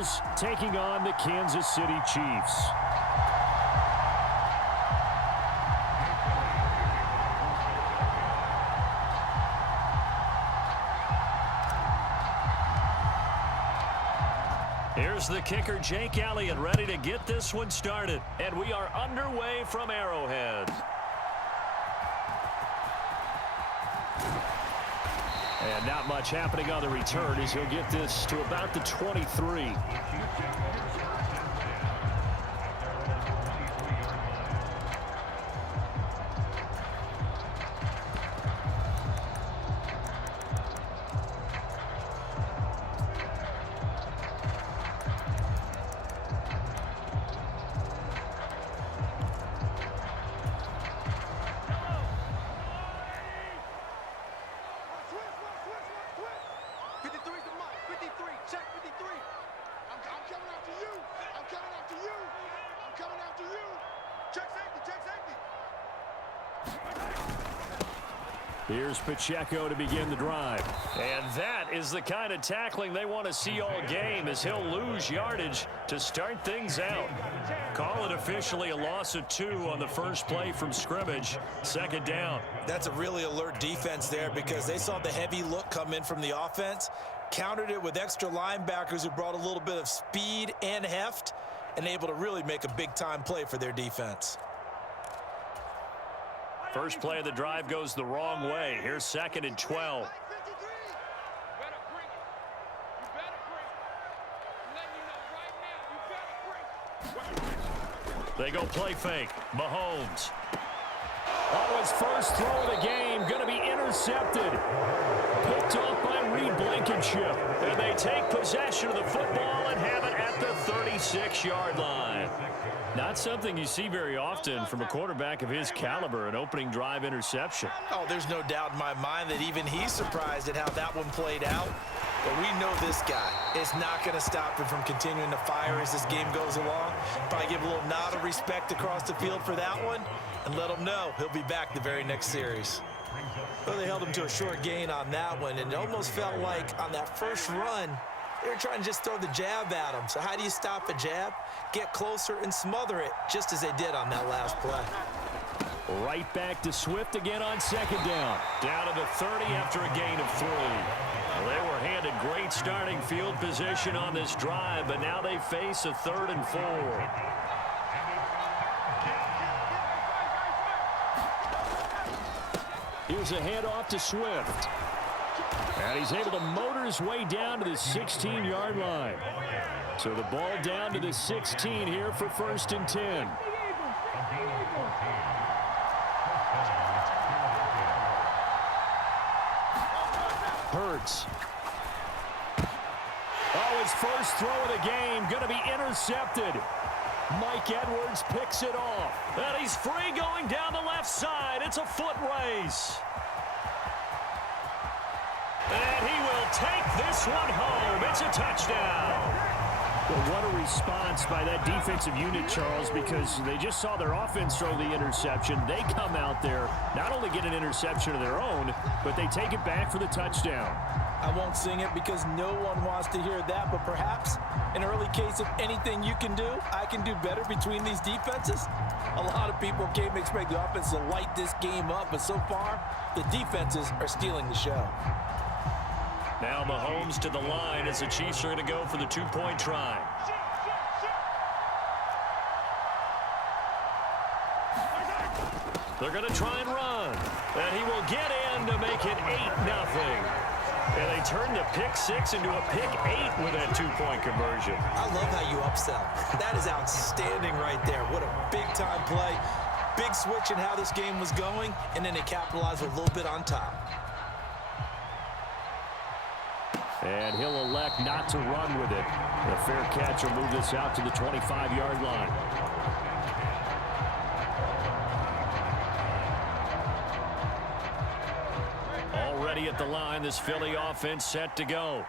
Eagles taking on the Kansas City Chiefs. Here's the kicker, Jake Elliott, ready to get this one started. And we are underway from Arrowhead. And not much happening on the return as he'll get this to about the 23. Here's Pacheco to begin the drive. And that is the kind of tackling they want to see all game as he'll lose yardage to start things out. Call it officially a loss of 2 on the first play from scrimmage. Second down. That's a really alert defense there because they saw the heavy look come in from the offense, countered it with extra linebackers who brought a little bit of speed and heft, and able to really make a big-time play for their defense. First play of the drive goes the wrong way. Here's 2nd and 12. They go play fake. Mahomes. Oh, his first throw of the game going to be intercepted. Picked off by Reed Blankenship. And they take possession of the football and have it at the 36-yard line. Not something you see very often from a quarterback of his caliber, an opening drive interception. Oh, there's no doubt in my mind that even he's surprised at how that one played out. But we know this guy is not going to stop him from continuing to fire as this game goes along. Probably give a little nod of respect across the field for that one and let him know he'll be back the very next series. Well, they held him to a short gain on that one, and it almost felt like on that first run, they were trying to just throw the jab at him. So how do you stop a jab? Get closer and smother it, just as they did on that last play. Right back to Swift again on second down. Down to the 30 after a gain of 3. Well, they were handed great starting field position on this drive, but now they face a 3rd and 4. Here's a handoff to Swift. And he's able to motor his way down to the 16-yard line. So the ball down to the 16 here for 1st and 10. Hurts. Oh, his first throw of the game going to be intercepted. Mike Edwards picks it off. And he's free going down the left side. It's a foot race. And he will take this one home. It's a touchdown. Well, what a response by that defensive unit, Charles, because they just saw their offense throw the interception. They come out there, not only get an interception of their own, but they take it back for the touchdown. I won't sing it because no one wants to hear that, but perhaps an early case of anything you can do, I can do better between these defenses. A lot of people came to expect the offense to light this game up, but so far, the defenses are stealing the show. Now Mahomes to the line as the Chiefs are going to go for the 2-point try. They're going to try and run. And he will get in to make it 8-0. And they turn the pick 6 into a pick 8 with that 2-point conversion. I love how you upsell. That is outstanding right there. What a big-time play. Big switch in how this game was going, and then they capitalized with a little bit on top. And he'll elect not to run with it. A fair catch will move this out to the 25-yard line. Already at the line, this Philly offense set to go.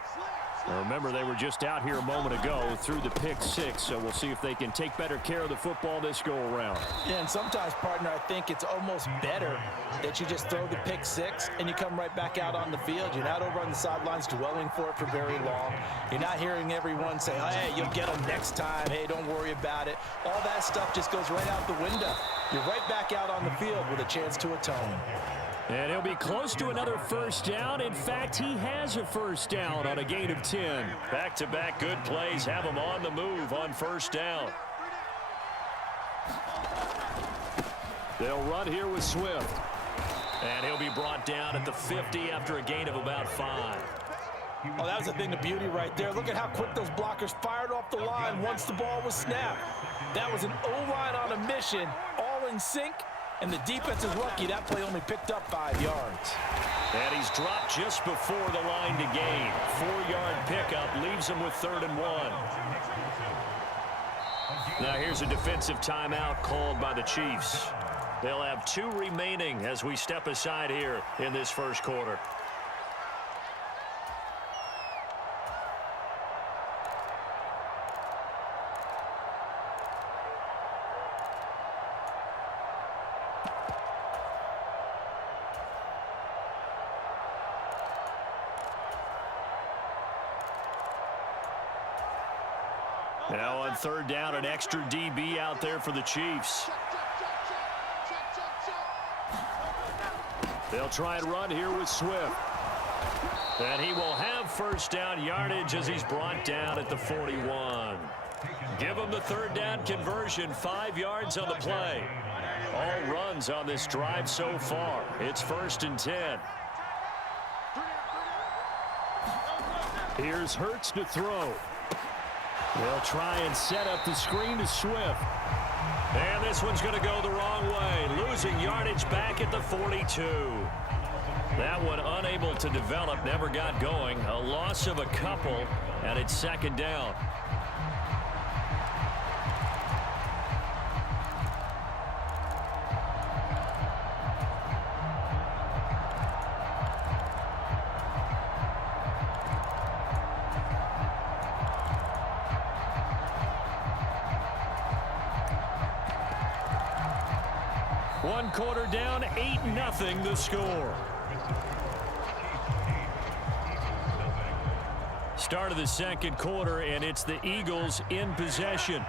Remember, they were just out here a moment ago through the pick six, so we'll see if they can take better care of the football this go-around. Yeah, and sometimes, partner, I think it's almost better that you just throw the pick six and you come right back out on the field. You're not over on the sidelines dwelling for it for very long. You're not hearing everyone say, hey, you'll get them next time. Hey, don't worry about it. All that stuff just goes right out the window. You're right back out on the field with a chance to atone. And he'll be close to another first down. In fact, he has a first down on a gain of 10. Back-to-back good plays have him on the move on first down. They'll run here with Swift. And he'll be brought down at the 50 after a gain of about 5. Oh, that was a thing of beauty right there. Look at how quick those blockers fired off the line once the ball was snapped. That was an O-line on a mission, all in sync. And the defense is lucky that play only picked up 5 yards. And he's dropped just before the line to gain. 4-yard pickup leaves him with 3rd and 1. Now here's a defensive timeout called by the Chiefs. They'll have 2 remaining as we step aside here in this first quarter. Now on 3rd down, an extra DB out there for the Chiefs. They'll try and run here with Swift. And he will have first down yardage as he's brought down at the 41. Give him the 3rd down conversion, 5 yards on the play. All runs on this drive so far. It's 1st and 10. Here's Hurts to throw. They'll try and set up the screen to Swift. And this one's going to go the wrong way. Losing yardage back at the 42. That one unable to develop, never got going. A loss of a couple, and it's 2nd down. One quarter down, 8-0 the score. Start of the second quarter, and it's the Eagles in possession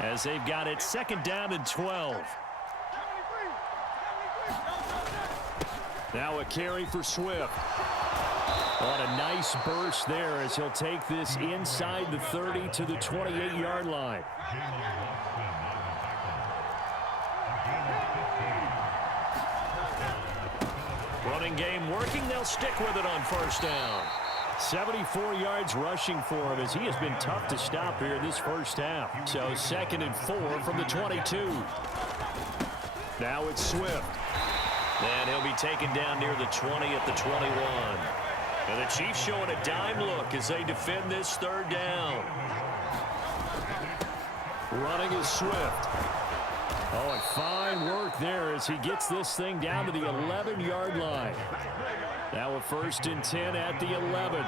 as they've got it 2nd down and 12. Now a carry for Swift. On a nice burst there as he'll take this inside the 30 to the 28-yard line. Running game working. They'll stick with it on first down. 74 yards rushing for him as he has been tough to stop here this first half. So 2nd and 4 from the 22. Now it's Swift. And he'll be taken down near the 20 at the 21. And the Chiefs showing a dime look as they defend this 3rd down. Running is Swift. Oh, and fine work there as he gets this thing down to the 11-yard line. Now a 1st and 10 at the 11.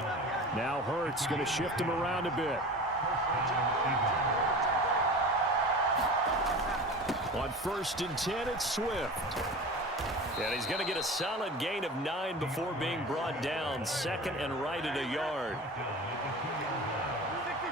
Now Hurts going to shift him around a bit. On 1st and 10, it's Swift. And he's going to get a solid gain of 9 before being brought down. 2nd and right at a yard.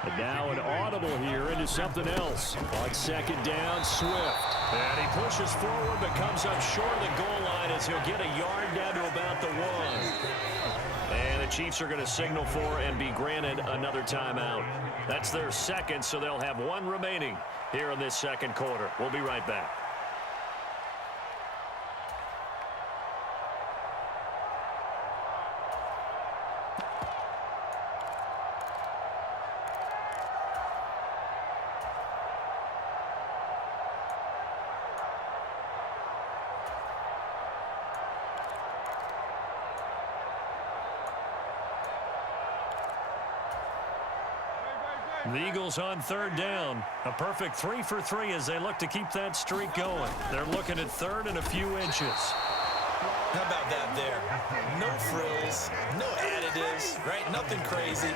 And now an audible here into something else. On 2nd down, Swift. And he pushes forward but comes up short of the goal line as he'll get a yard down to about the 1. And the Chiefs are going to signal for and be granted another timeout. That's their 2nd, so they'll have 1 remaining here in this 2nd quarter. We'll be right back. The Eagles on 3rd down. A perfect 3 for 3 as they look to keep that streak going. They're looking at 3rd and a few inches. How about that there? No frills, no additives, right? Nothing crazy.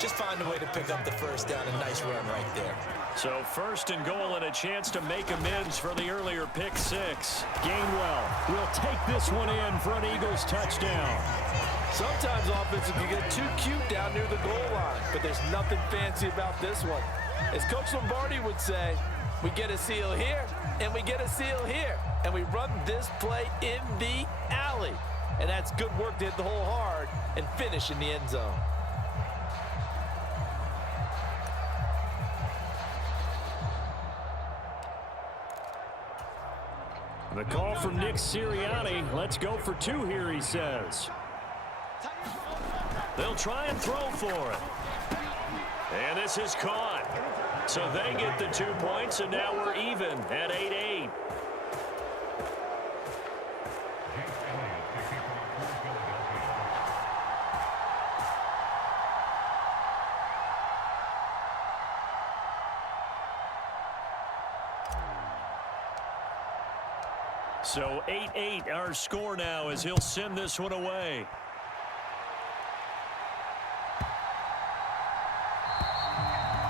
Just find a way to pick up the first down. A nice run right there. So first and goal and a chance to make amends for the earlier pick six. Gainwell will take this one in for an Eagles touchdown. Sometimes offenses can get too cute down near the goal line, but there's nothing fancy about this one. As Coach Lombardi would say, we get a seal here, and we get a seal here, and we run this play in the alley. And that's good work to hit the hole hard and finish in the end zone. The call from Nick Sirianni. Let's go for two here, he says. They'll try and throw for it. And this is caught. So they get the 2 points, and now we're even at 8-8. So 8-8 our score now as he'll send this one away.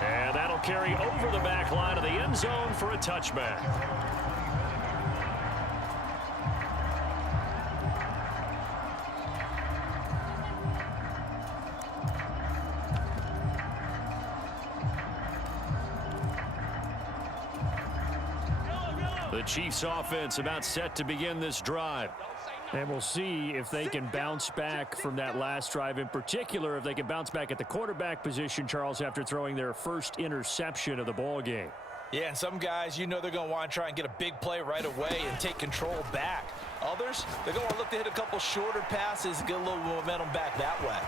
And that'll carry over the back line of the end zone for a touchback. The Chiefs offense about set to begin this drive. And we'll see if they can bounce back from that last drive, in particular if they can bounce back at the quarterback position, Charles, after throwing their first interception of the ball game. Yeah, and some guys, you know they're going to want to try and get a big play right away and take control back. Others, they're going to look to hit a couple shorter passes and get a little momentum back that way.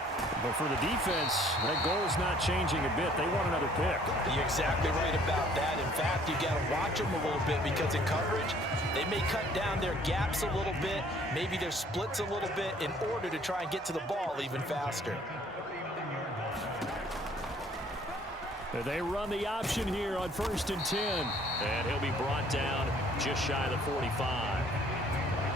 But for the defense, that goal's not changing a bit. They want another pick. You're exactly right about that. In fact, you got to watch them a little bit because in coverage, they may cut down their gaps a little bit, maybe their splits a little bit in order to try and get to the ball even faster. They run the option here on 1st and 10. And he'll be brought down just shy of the 45.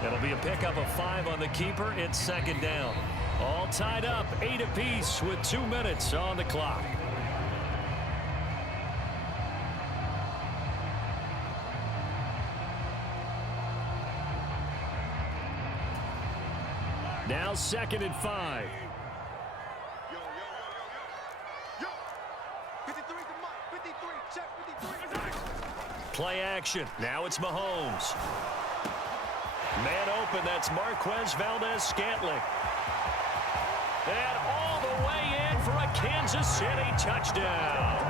It'll be a pickup of 5 on the keeper. It's second down. All tied up, 8 apiece with 2 minutes on the clock. Now 2nd and 5. Play action. Now it's Mahomes. Man open, that's Marquez Valdez-Scantling. And all the way in for a Kansas City touchdown.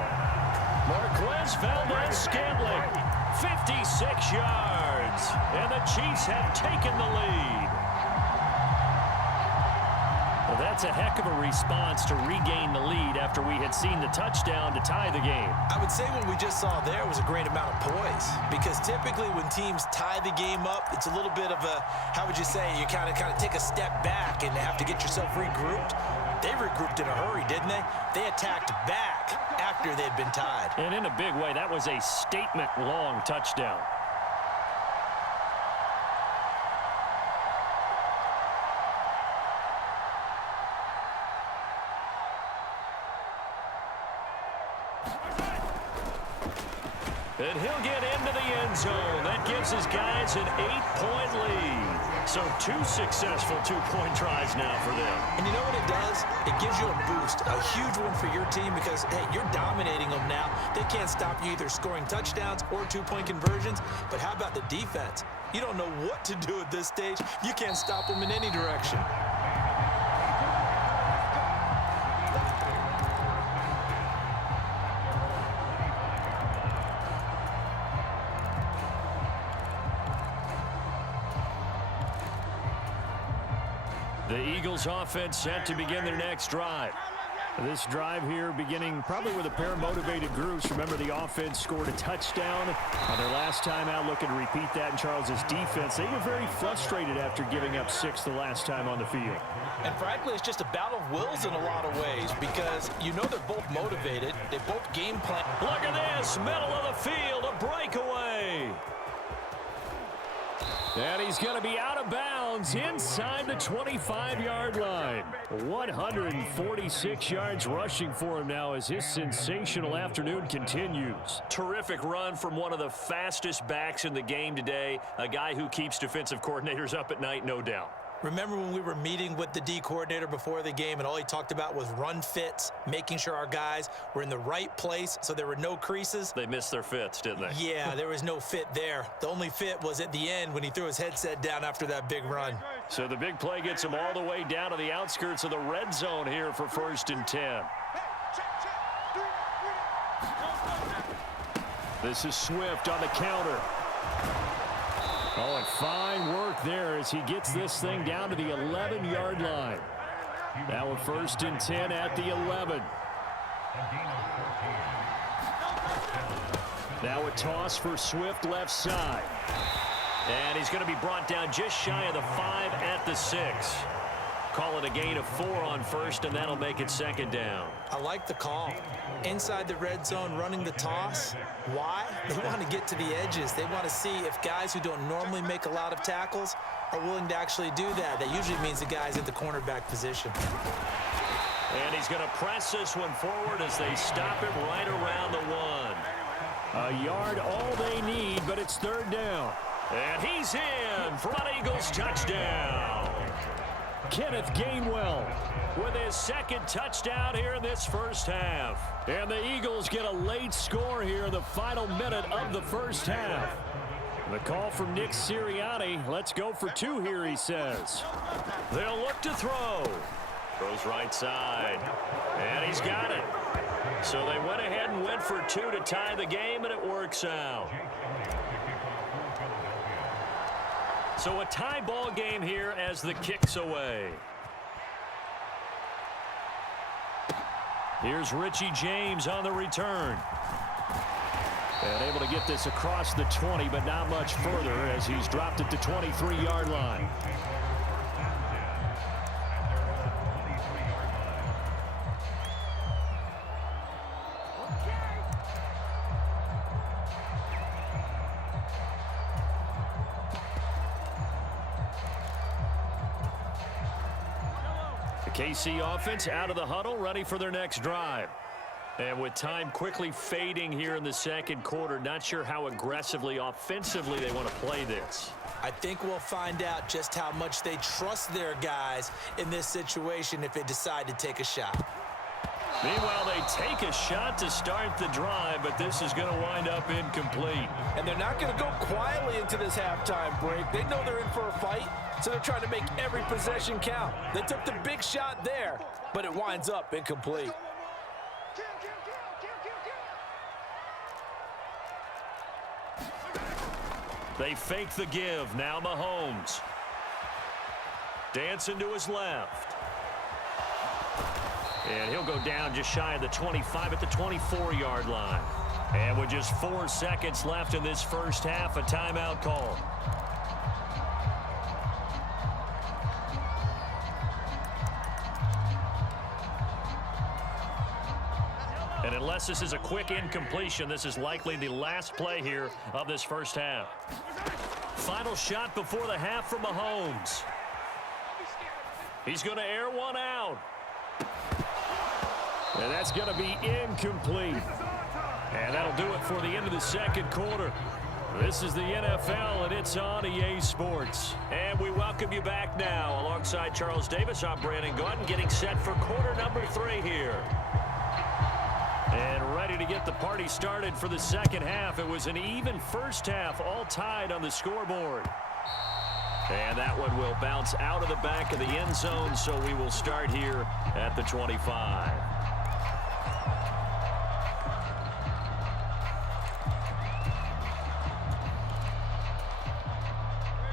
Marquez Valdez-Scantling, 56 yards. And the Chiefs have taken the lead. Well, that's a heck of a response to regain the lead after we had seen the touchdown to tie the game. I would say what we just saw there was a great amount of poise, because typically when teams tie the game up, it's a little bit of a, how would you say, you kind of take a step back and have to get yourself regrouped. They regrouped in a hurry, didn't they? They attacked back after they'd been tied. And in a big way, that was a statement-long touchdown. And he'll get into the end zone. That gives his guys an 8-point lead. So 2 successful 2-point tries now for them. And you know what it does? It gives you a boost, a huge one for your team, because, hey, you're dominating them now. They can't stop you either scoring touchdowns or 2-point conversions. But how about the defense? You don't know what to do at this stage. You can't stop them in any direction. The Eagles offense set to begin their next drive. This drive here beginning probably with a pair of motivated groups. Remember, the offense scored a touchdown on their last time out. Looking to repeat that in Charles's defense. They were very frustrated after giving up 6 the last time on the field. And frankly, it's just a battle of wills in a lot of ways, because you know they're both motivated. They both game plan. Look at this, middle of the field, a breakaway. And he's going to be out of bounds inside the 25-yard line. 146 yards rushing for him now as his sensational afternoon continues. Terrific run from one of the fastest backs in the game today. A guy who keeps defensive coordinators up at night, no doubt. Remember when we were meeting with the D coordinator before the game and all he talked about was run fits, making sure our guys were in the right place so there were no creases? They missed their fits, didn't they? Yeah, there was no fit there. The only fit was at the end when he threw his headset down after that big run. So the big play gets him all the way down to the outskirts of the red zone here for 1st and 10. This is Swift on the counter. Oh, and fine work there as he gets this thing down to the 11-yard line. Now a 1st and 10 at the 11. Now a toss for Swift left side. And he's going to be brought down just shy of the 5 at the 6. Call it a gain of 4 on 1st, and that'll make it 2nd down. I like the call. Inside the red zone, running the toss. Why? They want to get to the edges. They want to see if guys who don't normally make a lot of tackles are willing to actually do that. That usually means the guy's at the cornerback position. And he's going to press this one forward as they stop him right around the 1. A yard all they need, but it's 3rd down. And he's in for an Eagles touchdown. Kenneth Gainwell with his 2nd touchdown here in this first half. And the Eagles get a late score here in the final minute of the first half. The call from Nick Sirianni. Let's go for 2 here, he says. They'll look to throw. Throws right side. And he's got it. So they went ahead and went for 2 to tie the game, and it works out. So a tie ball game here as the kick's away. Here's Richie James on the return. And able to get this across the 20, but not much further as he's dropped at the 23-yard line. KC offense out of the huddle, ready for their next drive. And with time quickly fading here in the 2nd quarter, not sure how aggressively, offensively they want to play this. I think we'll find out just how much they trust their guys in this situation if they decide to take a shot. Meanwhile, they take a shot to start the drive, but this is going to wind up incomplete. And they're not going to go quietly into this halftime break. They know they're in for a fight, so they're trying to make every possession count. They took the big shot there, but it winds up incomplete. They fake the give. Now Mahomes. Dancing to his left. And he'll go down just shy of the 25 at the 24-yard line. And with just 4 seconds left in this first half, a timeout call. And unless this is a quick incompletion, this is likely the last play here of this first half. Final shot before the half from Mahomes. He's going to air one out. And that's going to be incomplete. And that'll do it for the end of the 2nd quarter. This is the NFL, and it's on EA Sports. And we welcome you back now. Alongside Charles Davis, I'm Brandon Gaudin, getting set for quarter number 3 here. And ready to get the party started for the 2nd half. It was an even first half, all tied on the scoreboard. And that one will bounce out of the back of the end zone, so we will start here at the 25.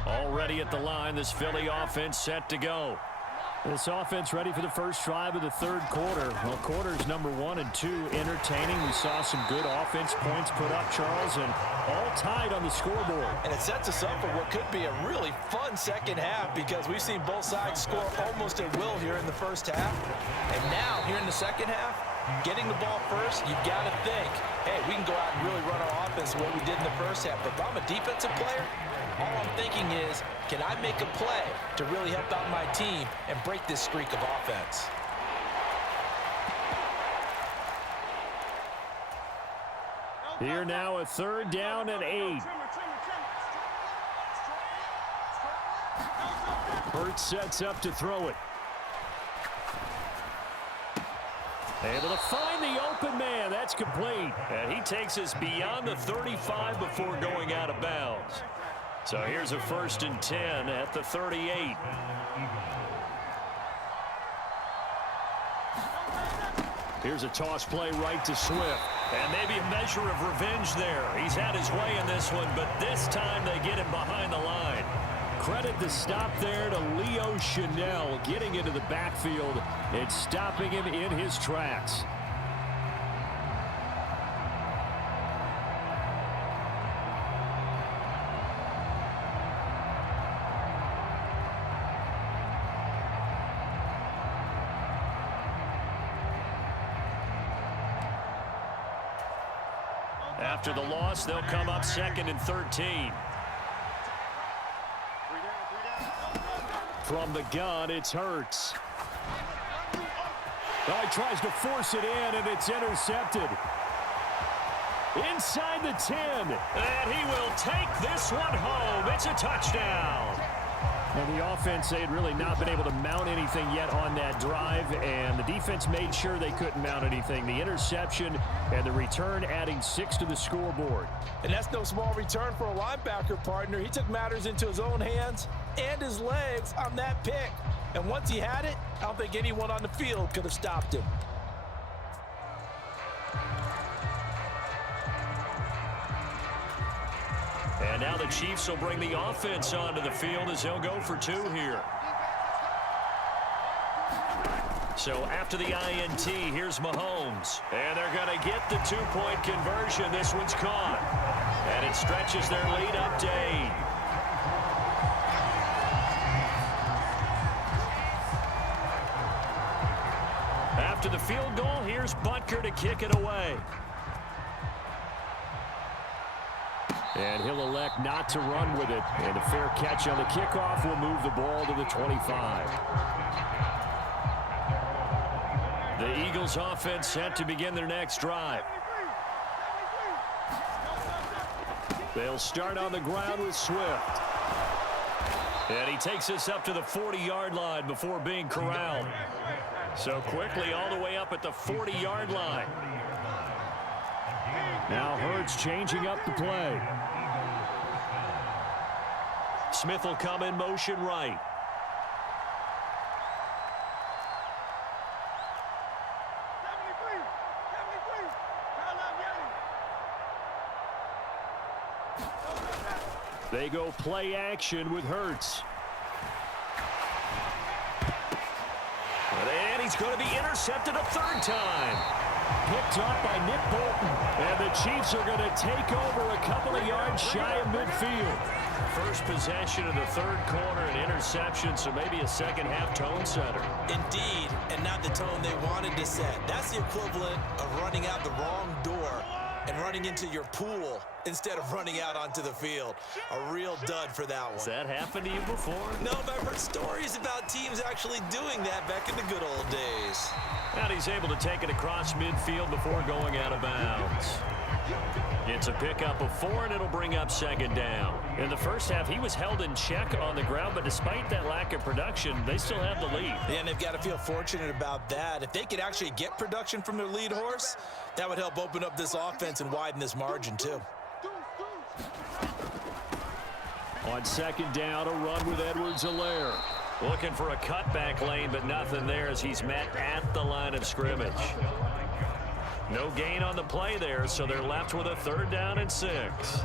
Already at the line, this Philly offense set to go. This offense ready for the first drive of the 3rd quarter. Well, quarters number 1 and 2 entertaining. We saw some good offense points put up, Charles, and all tied on the scoreboard. And it sets us up for what could be a really fun 2nd half because we've seen both sides score almost at will here in the first half. And now, here in the 2nd half, Getting the ball first, you've got to think, hey, we can go out and really run our offense the way we did in the first half. But if I'm a defensive player, all I'm thinking is, can I make a play to really help out my team and break this streak of offense? Here now, a 3rd down and 8. Hurts sets up to throw it. Able to find the open man. That's complete. And he takes us beyond the 35 before going out of bounds. So here's a 1st and 10 at the 38. Here's a toss play right to Swift. And maybe a measure of revenge there. He's had his way in this one, but this time they get him behind the line. Credit the stop there to Leo Chanel getting into the backfield and stopping him in his tracks. After the loss, they'll come up 2nd and 13. From the gun, it's Hurts. Oh, he tries to force it in, and it's intercepted. Inside the 10. And he will take this one home. It's a touchdown. And the offense, they had really not been able to mount anything yet on that drive, and the defense made sure they couldn't mount anything. The interception and the return adding 6 to the scoreboard. And that's no small return for a linebacker, partner. He took matters into his own hands and his legs on that pick. And once he had it, I don't think anyone on the field could have stopped him. And now the Chiefs will bring the offense onto the field as they'll go for 2 here. So after the INT, here's Mahomes. And they're going to get the 2-point conversion. This one's caught. And it stretches their lead up to 8. After the field goal, here's Butker to kick it away. And he'll elect not to run with it. And a fair catch on the kickoff will move the ball to the 25. The Eagles offense set to begin their next drive. They'll start on the ground with Swift. And he takes us up to the 40-yard line before being corralled. So quickly all the way up at the 40-yard line. Now Hurts changing up the play. Smith will come in motion right. They go play action with Hurts. And he's going to be intercepted a 3rd time. Picked up by Nick Bolton. And the Chiefs are going to take over a couple of yards shy of midfield. First possession of the 3rd quarter, an interception, so maybe a second-half tone setter. Indeed, and not the tone they wanted to set. That's the equivalent of running out the wrong door and running into your pool instead of running out onto the field. A real dud for that one. Has that happened to you before? No, but I've heard stories about teams actually doing that back in the good old days. And he's able to take it across midfield before going out of bounds. It's a pickup of 4, and it'll bring up 2nd down. In the first half, he was held in check on the ground, but despite that lack of production, they still have the lead. Yeah, and they've got to feel fortunate about that. If they could actually get production from their lead horse, that would help open up this offense and widen this margin, too. On 2nd down, a run with Edwards-Helaire. Looking for a cutback lane, but nothing there as he's met at the line of scrimmage. No gain on the play there, so they're left with a 3rd down and 6.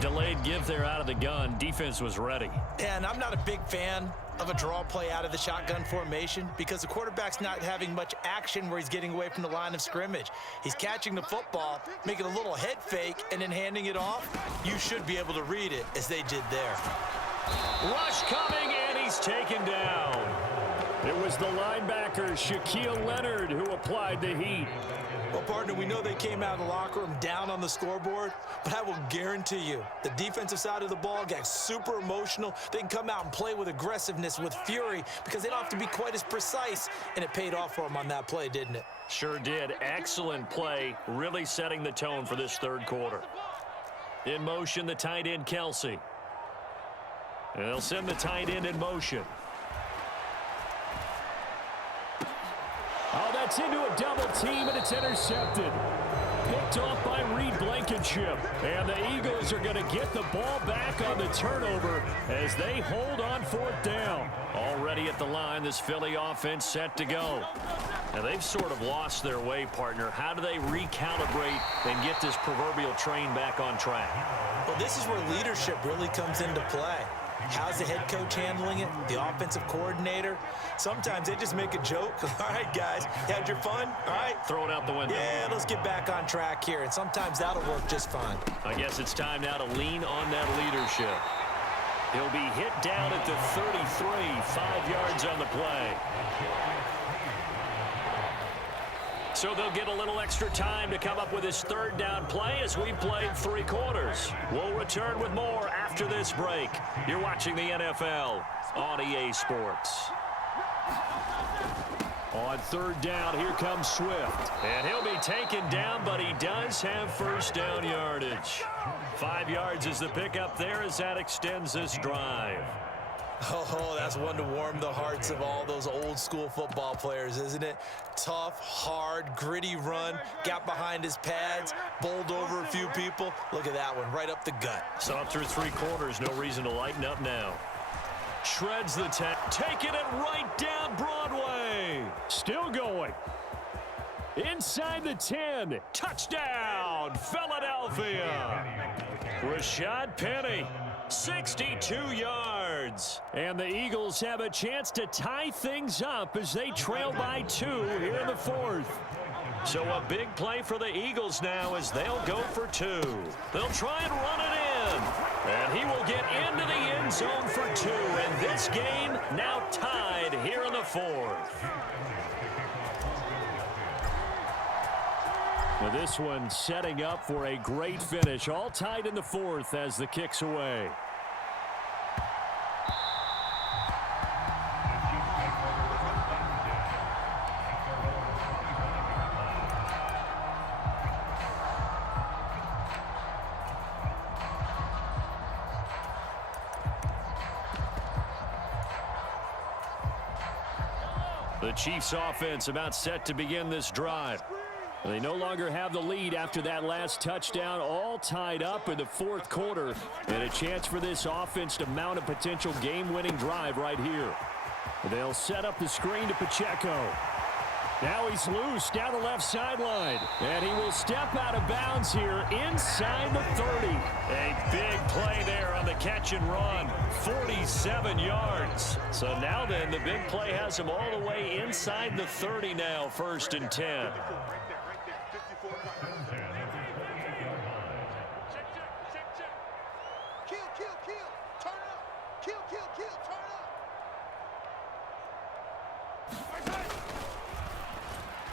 Delayed give there out of the gun. Defense was ready. And I'm not a big fan of a draw play out of the shotgun formation because the quarterback's not having much action where he's getting away from the line of scrimmage. He's catching the football, making a little head fake, and then handing it off. You should be able to read it as they did there. Rush coming, and he's taken down. It was the linebacker, Shaquille Leonard, who applied the heat. Well, partner, we know they came out of the locker room down on the scoreboard, but I will guarantee you the defensive side of the ball got super emotional. They can come out and play with aggressiveness, with fury, because they don't have to be quite as precise, and it paid off for them on that play, didn't it? Sure did. Excellent play, really setting the tone for this third quarter. In motion, the tight end, Kelsey. And they'll send the tight end in motion. Oh, that's into a double team, and it's intercepted. Picked off by Reed Blankenship. And the Eagles are going to get the ball back on the turnover as they hold on fourth down. Already at the line, this Philly offense set to go. Now, they've sort of lost their way, partner. How do they recalibrate and get this proverbial train back on track? Well, this is where leadership really comes into play. How's the head coach handling it? The offensive coordinator? Sometimes they just make a joke. All right, guys, you had your fun? All right. Throw it out the window. Yeah, let's get back on track here. And sometimes that'll work just fine. I guess it's time now to lean on that leadership. He'll be hit down at the 33, 5 yards on the play. So they'll get a little extra time to come up with his third down play as we played 3 quarters. We'll return with more after this break. You're watching the NFL on EA Sports. On third down, here comes Swift. And he'll be taken down, but he does have first down yardage. 5 yards is the pickup there as that extends this drive. Oh, that's one to warm the hearts of all those old school football players, isn't it? Tough, hard, gritty run, got behind his pads, bowled over a few people. Look at that one, right up the gut. So through 3 quarters, no reason to lighten up now. Shreds the taking it right down Broadway. Still going. Inside the 10. Touchdown, Philadelphia. Rashad Penny, 62 yards. And the Eagles have a chance to tie things up as they trail by 2 here in the fourth. So a big play for the Eagles now as they'll go for 2. They'll try and run it in. And he will get into the end zone for 2. And this game now tied here in the fourth. Well, this one setting up for a great finish. All tied in the fourth as the kick's away. The Chiefs offense about set to begin this drive. They no longer have the lead after that last touchdown, all tied up in the fourth quarter, and a chance for this offense to mount a potential game-winning drive right here. They'll set up the screen to Pacheco. Now he's loose down the left sideline, and he will step out of bounds here inside the 30. A big play there on the catch and run, 47 yards. So now then, the big play has him all the way inside the 30 now, 1st and 10.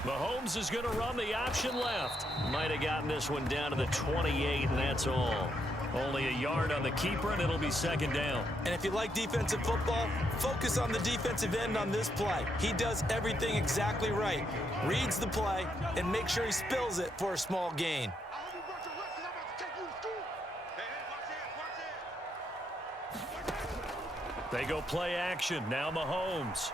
Mahomes is going to run the option left. Might have gotten this one down to the 28, and that's all. Only a yard on the keeper, and it'll be 2nd down. And if you like defensive football, focus on the defensive end on this play. He does everything exactly right. Reads the play and make sure he spills it for a small gain. They go play action. Now Mahomes.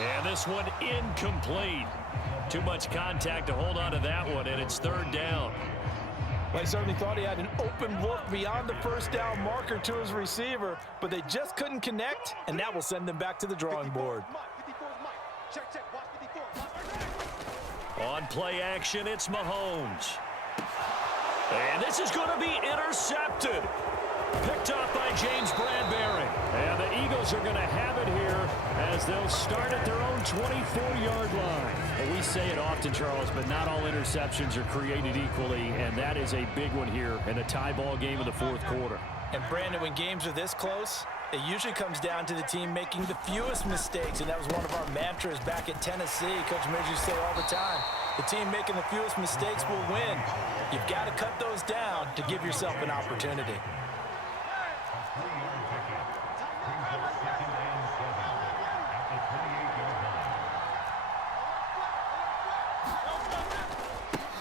And this one incomplete. Too much contact to hold on to that one, and it's 3rd down. Well, he certainly thought he had an open look beyond the first down marker to his receiver, but they just couldn't connect, and that will send them back to the drawing board. On play action, it's Mahomes. And this is going to be intercepted. Picked off by James Bradbury. And the Eagles are going to have it here as they'll start at their own 24-yard line. And we say it often, Charles, but not all interceptions are created equally, and that is a big one here in a tie ball game in the fourth quarter. And Brandon, when games are this close, It usually comes down to the team making the fewest mistakes, and that was one of our mantras back at Tennessee. Coach Midge used to say all the time, the team making the fewest mistakes will win. You've got to cut those down to give yourself an opportunity.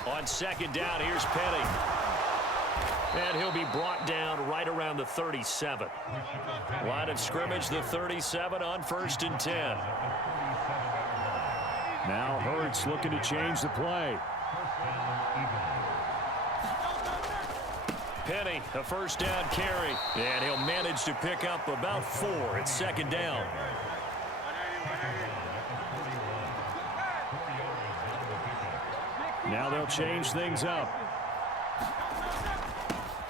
On second down, here's Penny. And he'll be brought down right around the 37. Line of scrimmage, the 37 on 1st and 10. Now Hurts looking to change the play. Penny, a first down carry. And he'll manage to pick up about 4 at 2nd down. Now they'll change things up.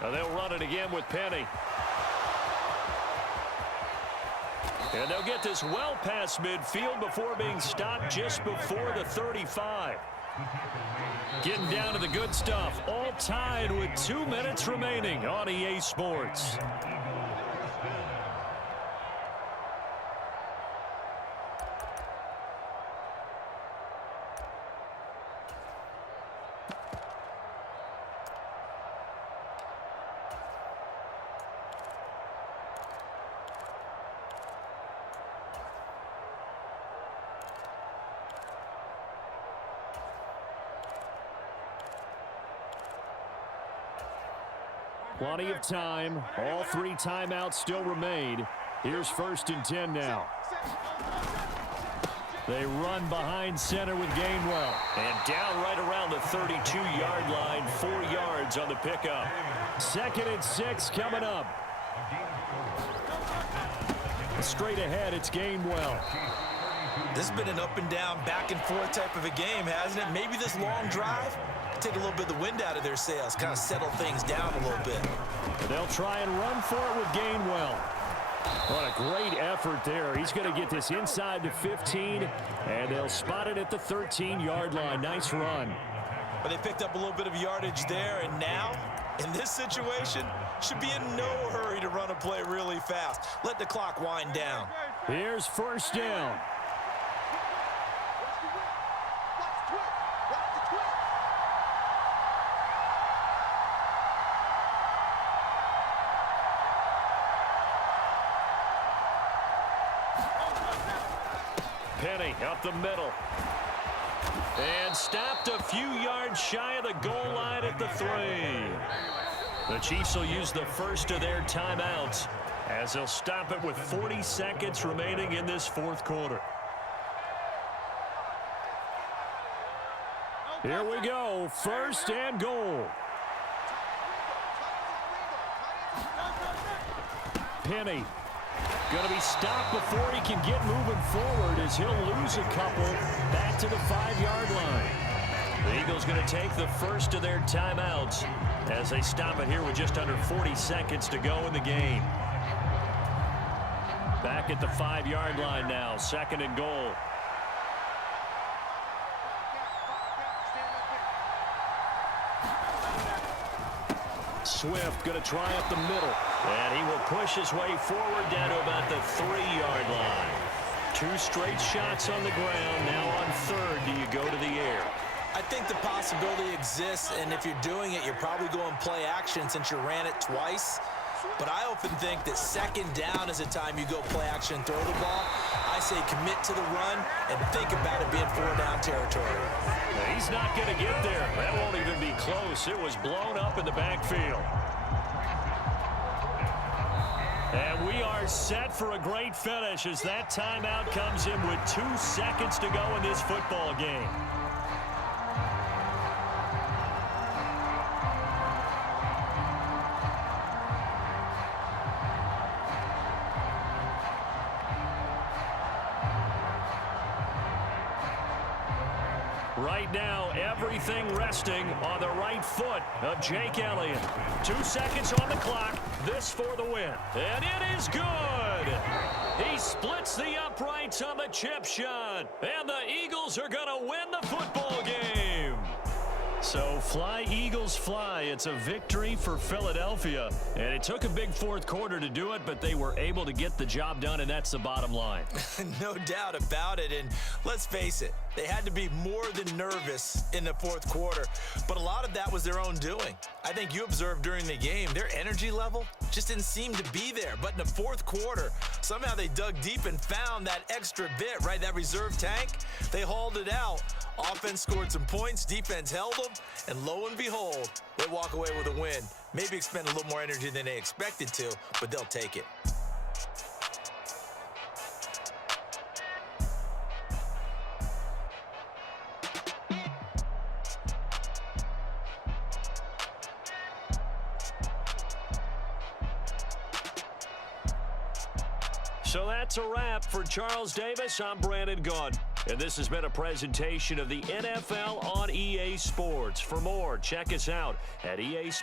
Now they'll run it again with Penny. And they'll get this well past midfield before being stopped just before the 35. Getting down to the good stuff. All tied with 2 minutes remaining on EA Sports. Plenty of time. All 3 timeouts still remain. Here's 1st and 10 now. They run behind center with Gainwell. And down right around the 32-yard line. 4 yards on the pickup. 2nd and 6 coming up. Straight ahead, it's Gainwell. This has been an up and down, back and forth type of a game, hasn't it? Maybe this long drive take a little bit of the wind out of their sails, kind of settle things down a little bit. They'll try and run for it with Gainwell. What a great effort there. He's going to get this inside the 15, and they'll spot it at the 13-yard line. Nice run. But they picked up a little bit of yardage there, and now, in this situation, should be in no hurry to run a play really fast. Let the clock wind down. Here's 1st down. Penny up the middle. And stopped a few yards shy of the goal line at the 3. The Chiefs will use the first of their timeouts as they'll stop it with 40 seconds remaining in this 4th quarter. Here we go. 1st and goal. Penny going to be stopped before he can get moving forward as he'll lose a couple back to the 5-yard line. The Eagles going to take the first of their timeouts as they stop it here with just under 40 seconds to go in the game. Back at the 5-yard line now, 2nd and goal. Swift going to try up the middle. And he will push his way forward down to about the 3-yard line. 2 straight shots on the ground. Now on 3rd, do you go to the air? I think the possibility exists, and if you're doing it, you're probably going play action since you ran it twice. But I often think that 2nd down is a time you go play action and throw the ball. I say commit to the run and think about it being 4-down territory. Now, he's not going to get there. That won't even be close. It was blown up in the backfield. And we are set for a great finish as that timeout comes in with 2 seconds to go in this football game. Right now, everything resting on the right foot of Jake Elliott. 2 seconds on the clock. This for the win. And it is good. He splits the uprights on the chip shot. And the Eagles are going to win the football game. So Fly, Eagles, fly. It's a victory for Philadelphia. And it took a big fourth quarter to do it, but they were able to get the job done, and that's the bottom line. No doubt about it. And let's face it, they had to be more than nervous in the fourth quarter. But a lot of that was their own doing. I think you observed during the game, their energy level just didn't seem to be there. But in the fourth quarter, somehow they dug deep and found that extra bit, right? That reserve tank. They hauled it out. Offense scored some points, defense held them, and lo and behold, they walk away with a win. Maybe expend a little more energy than they expected to, but they'll take it. So that's a wrap. For Charles Davis, I'm Brandon Gunn. And this has been a presentation of the NFL on EA Sports. For more, check us out at EA Sports.